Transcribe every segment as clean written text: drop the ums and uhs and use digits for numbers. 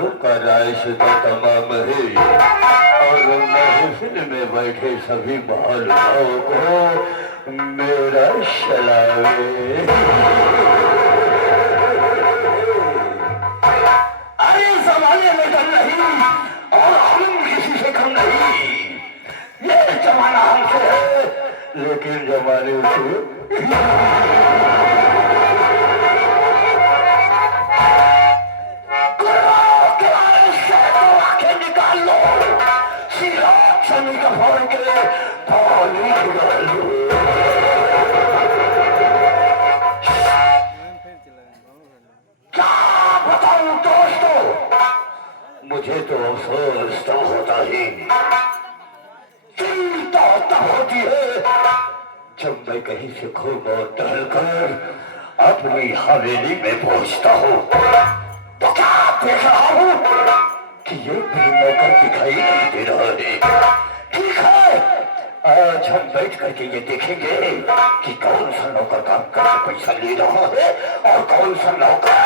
मालूम का रायशुदा तमाम है और महफिल में बैठे सभी महानुभावों को मेरा सलावे। अरे जमाने में डर नहीं और हम किसी से कम नहीं। ये जमाना हमसे है लेकिन जमाने से क्या बताऊं दोस्तों, मुझे तो अफसोस तो होता ही, चिंता तब होती है जब मैं कहीं से खोकर और टहलकर अपनी हवेली में पहुंचता हूँ तो क्या देख रहा हूँ कि ये भी नौकर दिखाई नहीं दे रहा है। ठीक है, आज हम बैठ करके ये देखेंगे कि कौन सा नौकर काम करके पैसा ले रहा है और कौन सा नौकर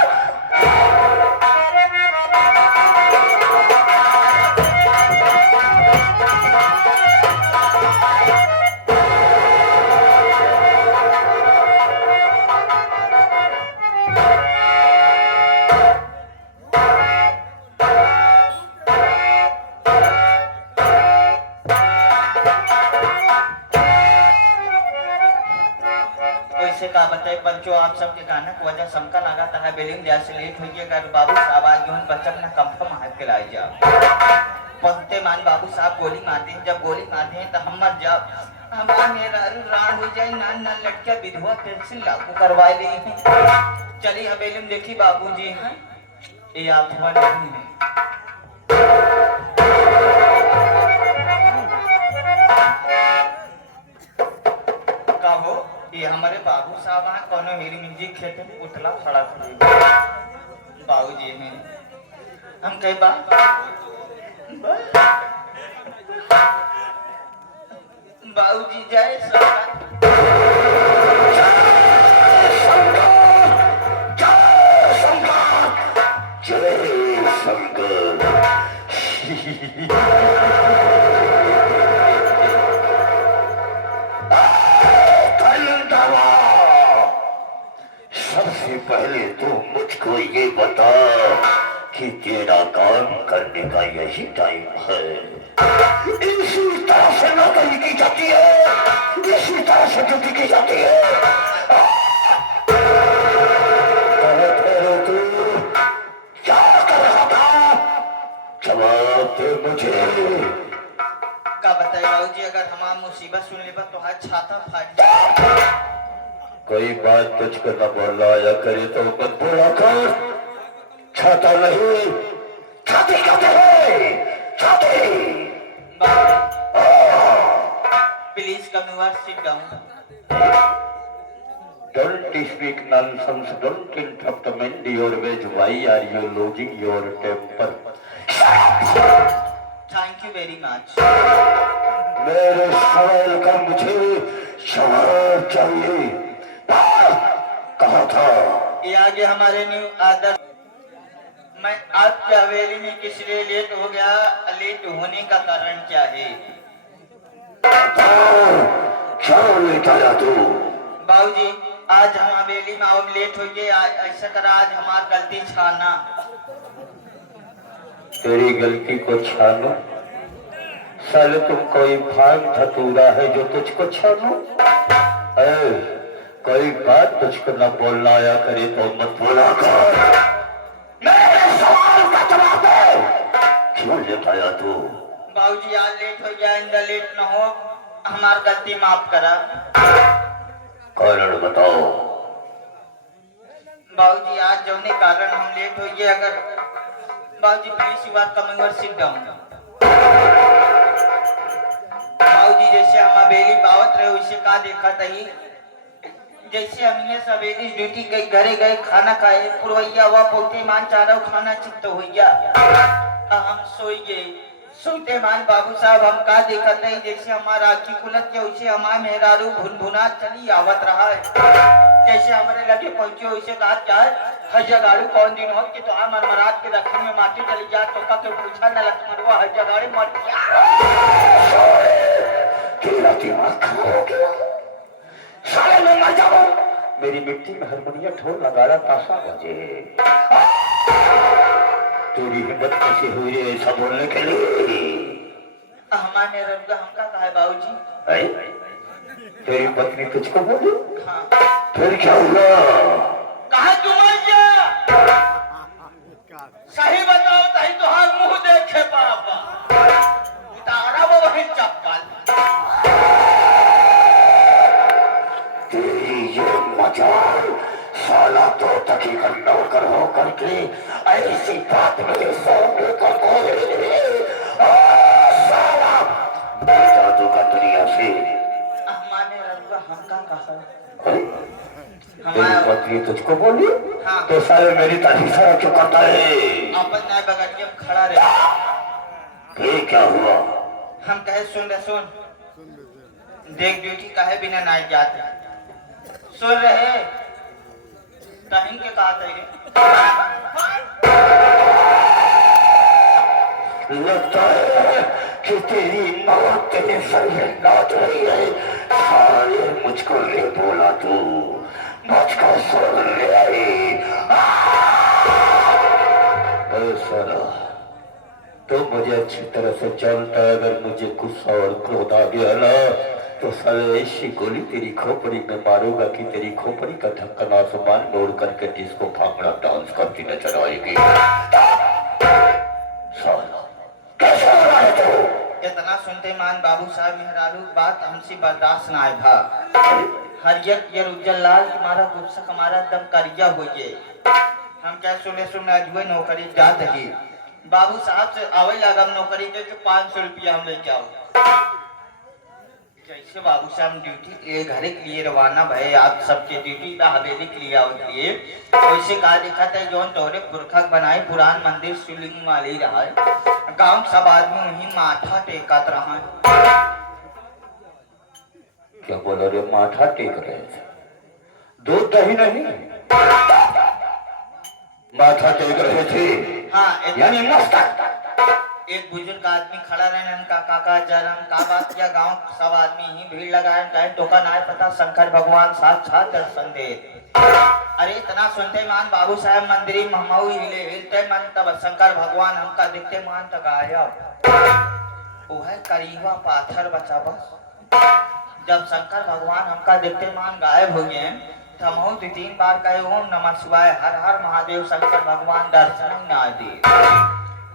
का बताए बच्चों आप सबके गाना को वजह समका लगाता है बेलिंग जैसे लेट हो गया अगर बाबू साहब आगे उन बच्चों ने कंफर्म हाथ के लाई जा पहुंचते मान बाबू साहब गोली मारते हैं। जब गोली मारते हैं तो हम मर जाओ हमारा मेरा राण हो जाए नान नान लड़कियां विधवा पेंशन लागू करवा ली है। चलिए हवेली में देखी बाबूजी हैं ये आप नहीं है। ये हमारे बाबू साहब हैं कौन मेरी म्यूजिक खेते उठला खड़ा खड़ी बाबू जी हैं हम कई बार बाबू जी जय सबसे पहले तो मुझको ये बता कि तेरा काम करने का यही टाइम है। इसी तरह से नौकरी की जाती है, इसी तरह से ड्यूटी की जाती है। तू क्या कर रहा था? जवाब दे मुझे। का बताए बाबू जी अगर हमारा मुसीबत सुन ले तो हाथ छाता फाट जाए। कोई बात तुझको न बोलाया करे तो मत बोला कर। छाता नहीं छाती कहते हैं छाती। Please come your sit down. Don't speak nonsense. Don't interrupt me. Your way. Why are you losing your temper? Thank you very much. मेरे सवाल का मुझे जवाब चाहिए। कहा था ये आगे हमारे न्यू आदर मैं आपकी हवेली में किस लिए लेट हो गया लेट होने का कारण क्या है? क्या लेट आया तू? बाबूजी आज हम हवेली में और लेट हो गए ऐसा कर आज हमारी गलती छाना। तेरी गलती को छानो? साले तुम कोई भाग धतूरा है जो तुझको छानो? कोई बात तुझको न बोलना आया करे तो मत बोला कर। मेरे सवाल का जवाब दे। क्यों लेट आया तू? बाबूजी आज लेट हो गया इंदा लेट न हो हमारी गलती माफ करा। कारण बताओ। बाबूजी आज जौने कारण हम लेट हो गए अगर बाबूजी प्लीज यू आर कमिंग और सिट डाउन। बाबूजी जैसे हम हवेली बावत रहे उसे का देखा तही जैसे हमने सवेरी ड्यूटी गई घरे गए खाना खाए पुरवैया हुआ पोते मान चारा खाना चित्त हो गया हम सोई गए। सोते मान बाबू साहब हम का देखत नहीं जैसे हमारा आखी खुलत के उसे हमारा मेहरारू भुन भुना चली आवत रहा है। जैसे हमारे लगे पहुंचे उसे कहा क्या है हज गाड़ी कौन दिन हो कि तो आ मरमरात के दक्षिण में माटी चली जा तो का के पूछा न लग मरवा हज गाड़ी मर गया। तेरा दिमाग खराब हो गया, साले मैं मर जाऊं। मेरी मिट्टी में हारमोनिया ढोल नगाड़ा ताशा बजे। तेरी हिम्मत कैसे हुई रे ऐसा बोलने के लिए? हमारे रंगा हमका कहा है बाबूजी। तेरी पत्नी तुझको बोली? हाँ। फिर क्या हुआ? कहा तुम सही बताओ तही तो हाथ मुंह देखे पापा उतारा वो वही चप्पल। तेरी ये मजाल साला तो तकीकन नौकर हो करके ऐसी बात मेरे सामने कर बोले। साला बेटा तो का दुनिया से हमारे रंगा हमका कहा तेरी पत्नी तुझको बोली? हाँ। तो साले मेरी तारीफ क्यों करता है? अपन नए बगलिया में खड़ा रहे। ये क्या हुआ? हम कहे सुन रहे सुन देख ड्यूटी कहे बिना ना जाते सुन रहे कहीं के कहा लगता है कि तेरी मौत तेरे सर में नाच रही है। साले मुझको ले बोला तू, मुझको सुन ले आई। साला तो मुझे अच्छी तरह से जानता है, अगर मुझे गुस्सा और क्रोध आ गया ना तो साले ऐसी गोली तेरी खोपड़ी में मारूंगा कि तेरी खोपड़ी का ढक्कन आसमान मोड़ करके जिसको भांगड़ा डांस करती नजर आएगी। साला कैसे हो रहा है तू? इतना सुनते मान बाबू साहब मेहरारू बात हमसे बर्दाश्त ना है था। हरियत ये उज्जवल लाल तुम्हारा गुस्सा हमारा दम करिया हो गए। हम क्या सुने सुने अजुए नौकरी जात ही बाबू साहब से आवे लगा नौकरी दे के 500 रुपया हम लेके आओ। जैसे बाबू साहब ड्यूटी के घर के लिए रवाना भय आप सबके ड्यूटी का हवेली के लिए आवतिए वैसे कहा देखा था जौन तोरे पुरखा बनाए पुरान मंदिर शिवलिंग वाली रहा है गांव सब आदमी वही माथा टेकत रहा। क्या बोलो रे? माथा टेक रहे थे? दूध दही नहीं माथा टेक रहे थे? हाँ यानी मस्तक। एक बुजुर्ग आदमी खड़ा रहे का काका जरम का बात किया गांव सब आदमी ही भीड़ लगाए कहे टोका ना पता शंकर भगवान साक्षात दर्शन दे। अरे इतना सुनते मान बाबू साहब मंदिरी महमाऊ हिले हिलते मन तब शंकर भगवान हमका दिखते मान तक गायब। वो है करीबा पाथर बचा बस। जब शंकर भगवान हमका दिखते मान गायब हो गए हम 2-3 बार कहे ओम नमः शिवाय हर हर महादेव शंकर भगवान दर्शन ना दे।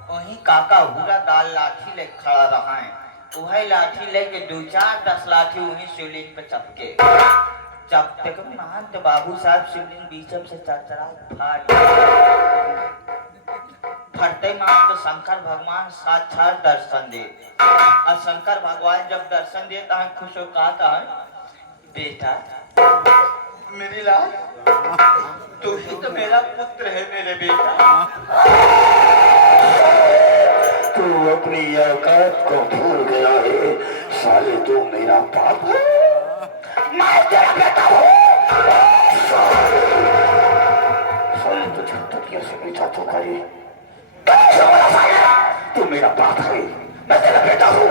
वही काका हुरा दाल लाठी ले खड़ा रहा है वही लाठी लेके 2-4-10 लाठी वही शिवलिंग पे चपके चपते को महंत बाबू साहब शिवलिंग बीचम से चरचरा फटते मान तो शंकर भगवान साक्षात दर्शन दे। और शंकर भगवान जब दर्शन देता है खुश हो कहता है बेटा मेरी लाल तू ही तो मेरा पुत्र है मेरे बेटा। तू अपनी औकात को भूल गया है साले। तू मेरा बाप है, मैं तेरा बेटा हूँ। साले तुझे तकिया से मीठा तो करे तू मेरा बाप है, मैं तेरा बेटा हूँ।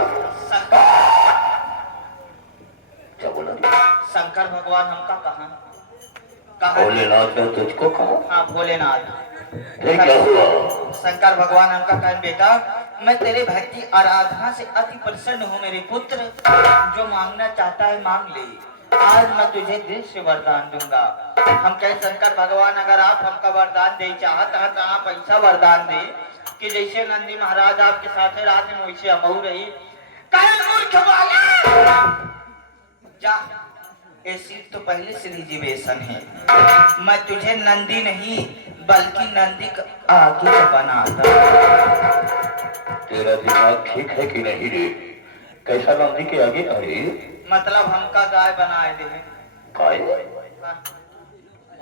क्या बोला? शंकर भगवान हमका कहा भोलेनाथ ने तुझको कहा? हाँ भोलेनाथ। क्या हुआ? शंकर भगवान हमका कहा बेटा मैं तेरे भक्ति आराधना से अति प्रसन्न हूँ मेरे पुत्र जो मांगना चाहता है मांग ले। आज मैं तुझे दिल से वरदान दूंगा। हम कहे शंकर भगवान अगर आप हमका वरदान दे चाहता है तो आप ऐसा वरदान दे कि जैसे नंदी महाराज आपके साथ रात में वैसे अमऊ रही। मूर्ख वाला जा ये सीट तो पहले से रिजर्वेशन है। मैं तुझे नंदी नहीं बल्कि नंदी आगे बनाता। तेरा दिमाग ठीक है कि नहीं रे? कैसा नंदी के आगे? अरे मतलब हमका गाय बनाए दे। गाय?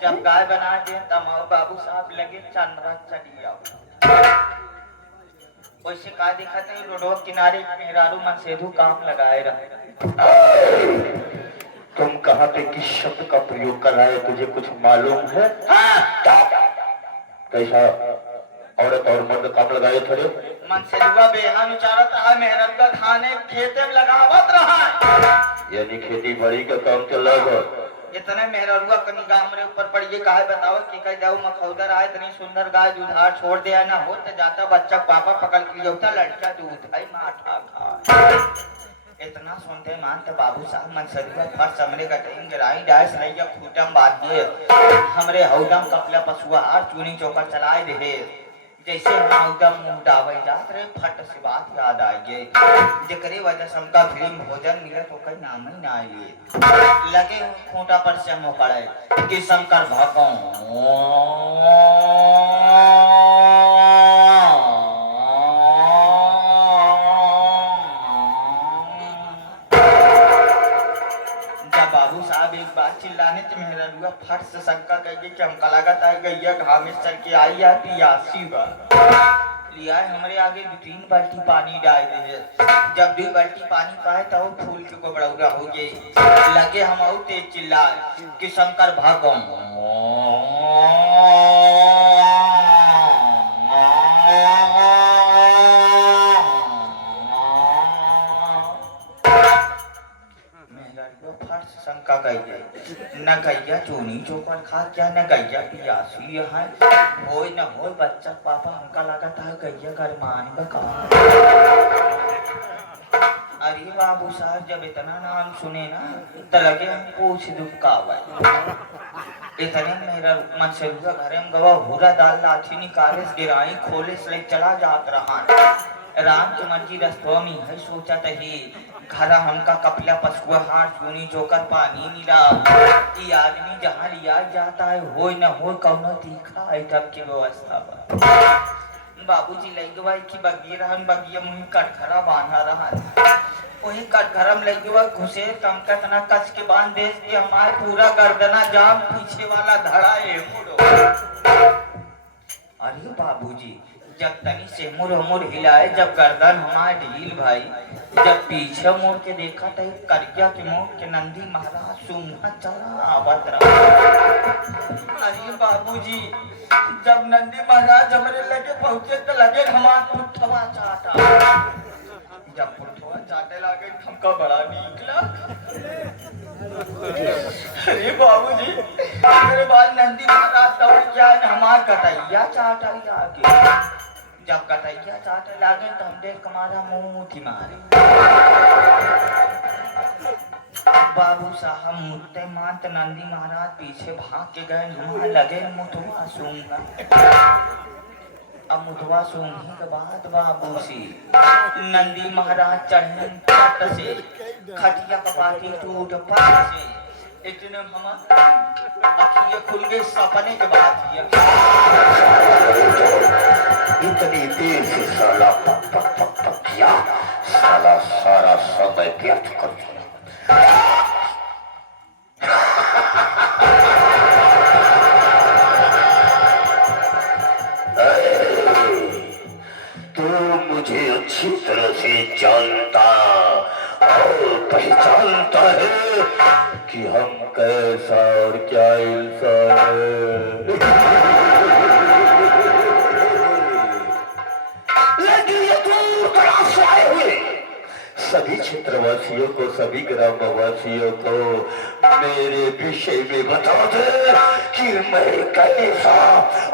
जब गाय बनाए दे तब बाबू साहब लगे चंद्रा चली आओ। वैसे का देखा था रोडवा किनारे मेहरारू मन सेधु काम लगाए रहे। तुम कहाँ पे किस शब्द का प्रयोग कर रहा है तुझे कुछ मालूम है? कैसा औरत और मर्द काम लगाए थोड़े? मन से दुआ बेहान उचारत रहा, मेहनत का खाने खेते में लगावत रहा। यानी खेती बाड़ी का काम चल रहा है। इतने मेहरुआ कनी गांव हमरे ऊपर पड़ ये गाय बताओ कि कह जाऊ मखौदर आए इतनी सुंदर गाय दुधार छोड़ दिया ना हो तो जाता बच्चा पापा पकड़ के लियोता लड़का दूध है माठा खा। इतना सुनते मानते बाबू साहब मन सरिया फर्स्ट हमरे का टाइम गिराई डायस रैया खूटम बात दिए हमरे हौदम कपला पशुआ हार चूनी चौकर चलाए रहे जैसे हम एकदम मुंह डावई जात रहे फट से बात याद आई गई जेकरे वजह से हमका फिल्म भोजन मिले तो कई नाम ही ना आइए लगे खूंटा पर से मुंह पड़े कि शंकर भगवान बाबू साहब एक बात चिल्लाने तो मेरा रुआ फट से शंका कहिए कि हमका लागत आ गैया घाम चल के आई है पियासी बा लिया हमारे आगे 2-3 बाल्टी पानी डाल दे जब 2 बाल्टी पानी पाए तो फूल के गोबड़ौरा हो गए लगे हम और तेज चिल्लाए कि शंकर भगवान शंका गैया न गैया चूनी चोकर खा क्या न गैया पियासी है हो न हो बच्चा पापा हमका लगा था गैया गरमान बका अरे बाबू साहब जब इतना नाम सुने ना तो लगे हम पूछ दुबकावा इतने मेरा मन से घरे में गवा भूरा दाल लाठी निकाले गिराई खोले से चला जात रहा राम की मर्जी रस्तों में है सोचा तही घर हमका कपला पशुआ हार चूनी चोकर पानी मिला ये आदमी जहाँ लिया जाता है हो न हो कौनो तीखा आइटम की व्यवस्था बाबूजी लैगवा की बगिया रहन बगिया मुँह कटघरा बांधा रहा वही कटघरम लैगवा घुसे तमकत न कस के बांध दे कि हमारे पूरा गर्दना जाम पीछे वाला धड़ा है मुड़ो अरे बाबूजी जब तनी से मुड़ हिलाए जब गर्दन हमारे ढील भाई जब पीछे मुड़ के देखा तो करिया के मुंह के नंदी महाराज सूंघा चला आवत रहा अरे बाबूजी जब नंदी महाराज हमारे लगे पहुंचे तो लगे हमारा पुठवा चाटा जब पुठवा चाटे लगे हमका बड़ा निकला अरे बाबूजी मेरे बाद नंदी महाराज दौड़ गया हमार कटैया चाटा आगे जब कटैया चाटे लागे तो हम देख हमारा मुंह मुठी मारे बाबू साहब मुत्ते मात नंदी महाराज पीछे भाग के गए वहां लगे मुठवा सूंघा अब मुठवा सूंघने के बाद बाबू सी नंदी महाराज चढ़ने पट से खटिया कपाटी टूट पट से इतने हम अखियां खुल गई सपने के बाद इतनी देर से साला पक पक पक पक किया साला सारा समय व्यर्थ कर दिया तू मुझे अच्छी तरह से जानता और पहचानता है कि हम कैसा और क्या इंसान है सभी क्षेत्रवासियों को सभी ग्रामवासियों को मेरे विषय में बता दे कि मैं कैसा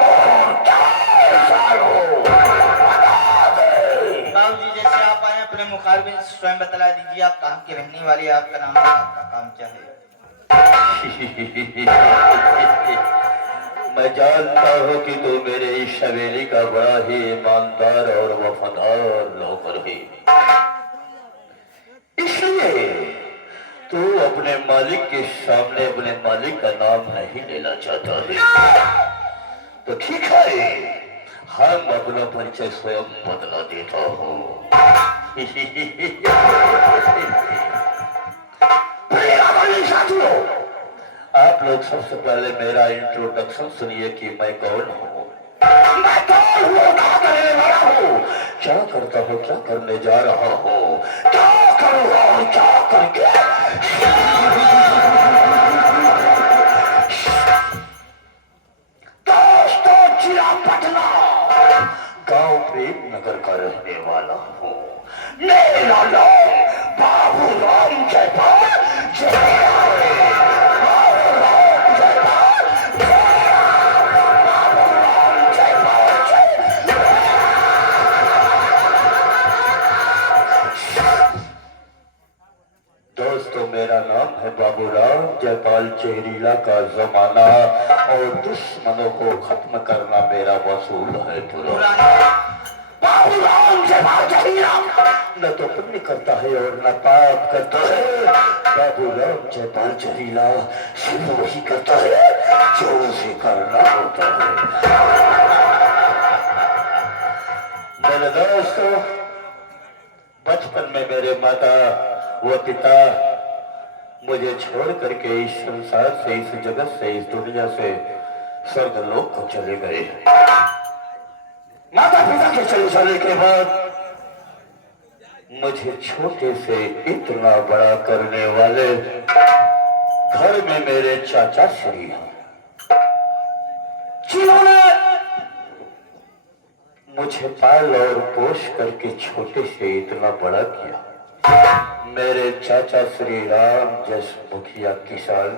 और कैसा हूँ। बाबूजी जैसे आप आए अपने मुखारबिन स्वयं बतला दीजिए आप कहाँ की रहने वाली आपका नाम आपका काम क्या है मैं जानता हूँ कि तू मेरे इस हवेली का बड़ा ही ईमानदार और वफादार नौकर है इसलिए तू अपने मालिक के सामने अपने मालिक का नाम नहीं लेना चाहता है तो ठीक है हम अपना परिचय स्वयं बदला देता हूँ साथियों आप लोग सबसे पहले मेरा इंट्रोडक्शन सुनिए कि मैं कौन हूँ मैं कौन हूँ क्या करने वाला हूँ क्या करता हूँ क्या करने जा रहा हूँ क्या करूँगा और क्या करके दोस्तों चिराग प्रेम नगर का रहने वाला हूँ। मेरा नाम बाबू राम जयपाल जयपाल बाबू राम जयपाल दोस्तों, मेरा नाम है बाबूराम जयपाल। जहरीला का जमाना और दुश्मनों को खत्म करना मेरा वसूल है पुराना। बाबूराम जयपाल जहरीला न तो पुण्य करता है और न पाप करता है। बाबूराम जयपाल जहरीला सिर्फ वही करता है जो उसे करना होता है। मेरे दोस्तों, बचपन में मेरे माता वो पिता मुझे छोड़ करके इस संसार से, इस जगत से, इस दुनिया से स्वर्गलोक को चले गए। माता पिता के चले जाने के बाद मुझे छोटे से इतना बड़ा करने वाले घर में मेरे चाचा श्री हैं, जिन्होंने मुझे पाल और पोष करके छोटे से इतना बड़ा किया। मेरे चाचा श्री राम जस मुखिया किसान।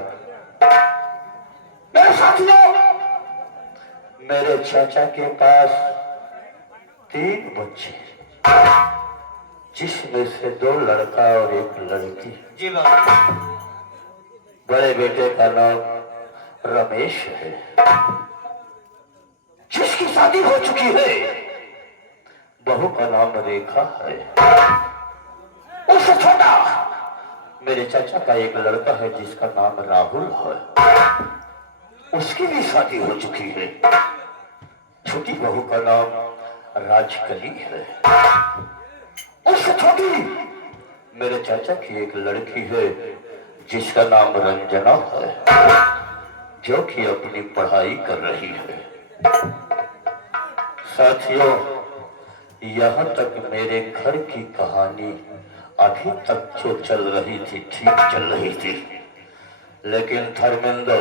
मेरे साथियों, मेरे चाचा के पास 3 बच्चे, जिसमें से 2 लड़का और 1 लड़की। जी बाबा। बड़े बेटे का नाम रमेश है, जिसकी शादी हो चुकी है। बहू का नाम रेखा है। उससे छोटा मेरे चाचा का 1 लड़का है जिसका नाम राहुल है, उसकी भी शादी हो चुकी है। छोटी बहू का नाम राजकली है। उससे छोटी मेरे चाचा की 1 लड़की है जिसका नाम रंजना है, जो कि अपनी पढ़ाई कर रही है। साथियों, यहाँ तक मेरे घर की कहानी अभी तक जो चल रही थी ठीक चल रही थी, लेकिन धर्मेंद्र,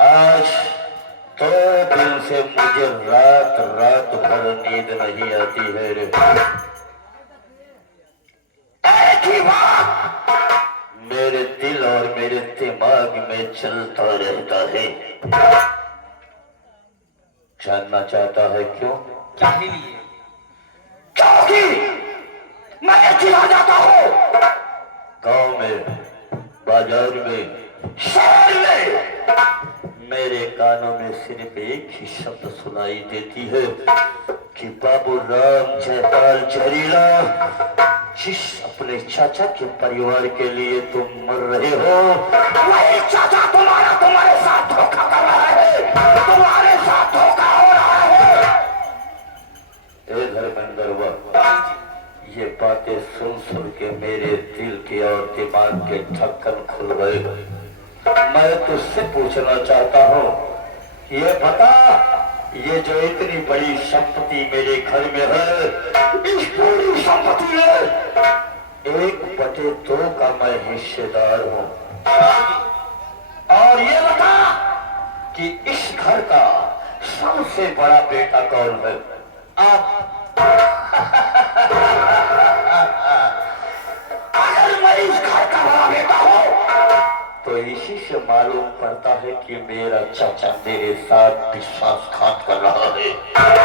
आज 2 दिन से मुझे रात रात भर नींद नहीं आती है रे। एक ही बात मेरे दिल और मेरे दिमाग में चलता रहता है। जानना चाहता है क्यों? क्या लिए? क्योंकि मैं चिल्ला जाता हूँ। गांव में, बाजार में, शहर में मेरे कानों में सिर्फ एक ही शब्द सुनाई देती है कि बाबू राम जयपाल जहरीला, जिस अपने चाचा के परिवार के लिए तुम मर रहे हो, वही चाचा तुम्हारे साथ धोखा कर रहा है, तुम्हारे साथ धोखा हो रहा है। ए धर्मेंद्र, ये बातें सुन सुन के मेरे दिल के और दिमाग के ढक्कन खुल गए। मैं तुझसे पूछना चाहता हूँ, ये बता, ये जो इतनी बड़ी संपत्ति मेरे घर में है, इस पूरी संपत्ति में 1/2 का मैं हिस्सेदार हूँ। और ये बता कि इस घर का सबसे बड़ा बेटा कौन है? आप। अगर मैं इस घर का बड़ा बेटा हूँ तो इसी से मालूम पड़ता है कि मेरा चाचा मेरे साथ विश्वासघात कर रहा है,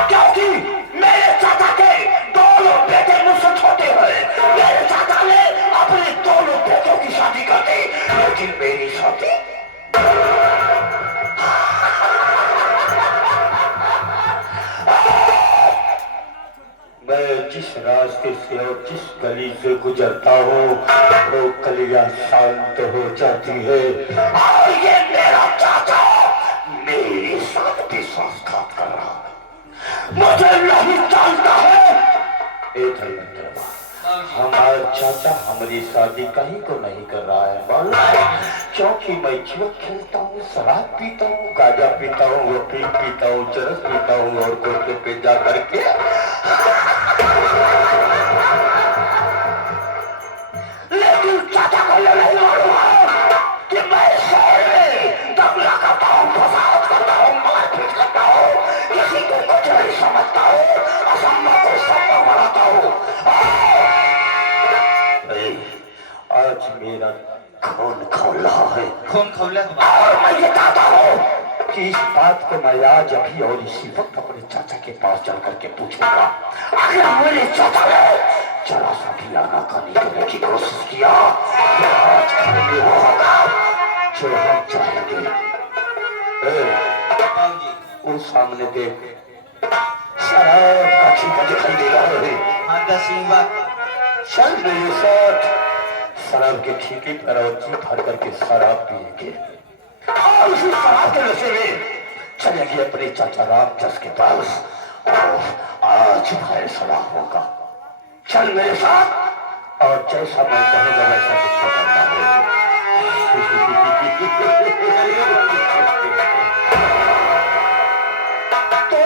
क्योंकि मेरे चाचा के 2 बेटे मुझसे छोटे हैं। मेरे चाचा ने अपने 2 बेटों की शादी कर दी, लेकिन मेरी शादी मैं जिस रास्ते से और जिस गली से गुजरता हूँ, वो गलियां शांत हो जाती है। और ये मेरा चाचा मेरे साथ विश्वासघात कर रहा है, मुझे नहीं जानता है। हमारा चाचा हमारी शादी कहीं को नहीं कर रहा है, बोला, क्योंकि मैं जुआ खेलता हूँ, शराब पीता हूँ, गांजा पीता हूँ, अफीम पीता हूँ, चरस पीता हूँ और कोर्टे पे जा करके लेकिन चाचा को ये नहीं मालूम है कि मैं शहर में दंगा करता हूँ, फसाद करता हूँ, मारपीट करता हूँ, किसी को कुछ नहीं समझता हूँ, असंभव को संभव बनाता हूँ। आज मेरा खून खौल रहा है। खून खौला और मैं ये चाहता हूँ कि इस बात को मैं आज अभी और इसी वक्त अपने चाचा के पास चल करके पूछूंगा। अगर मेरे चाचा ने जरा सा भी आनाकानी करने की कोशिश किया तो आज घर में वो होगा जो हम चाहेंगे। बाबूजी। वो सामने देख, शराब का ठेका दिखाई दे रहा है। हाँ दसवीं बात। चल मेरे साथ शराब के ठेके पर और जी भर करके शराब पिएंगे और उसी शराब के नशे में चलेंगे अपने चाचा रामचंद्र के पास और आज फैसला होगा। चल मेरे साथ और जैसा मैं कहूँगा वैसा कुछ करना है। तो